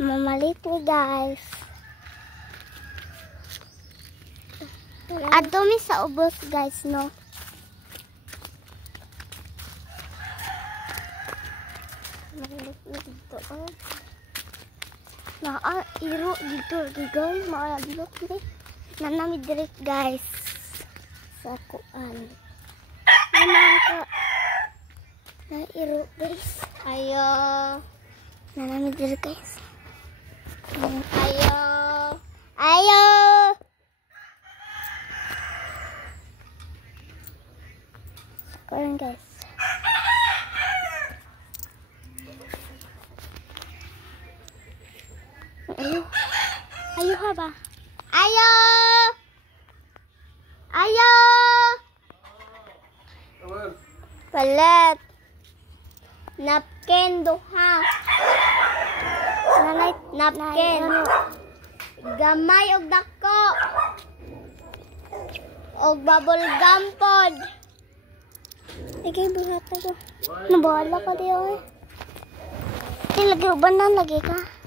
Mamalit ni guys. At dumi sa ubos guys, no? Mamalit ni dito, oh. Iro dito, guys. Maalabot ni. Nanamid direct guys. Sa kuan. Na iro guys. Ayo. Nanamid direct guys. Ayo. Ayo. Kuan guys. Ayo. Ayo haba. Ayo. Ayo. Palat. Napkin duha. Nanay napkin. Gamay og dako. Og bubble gum pod. Ikay buhat ako. Nabala ko diyo eh. Lagi uban na lagi ka.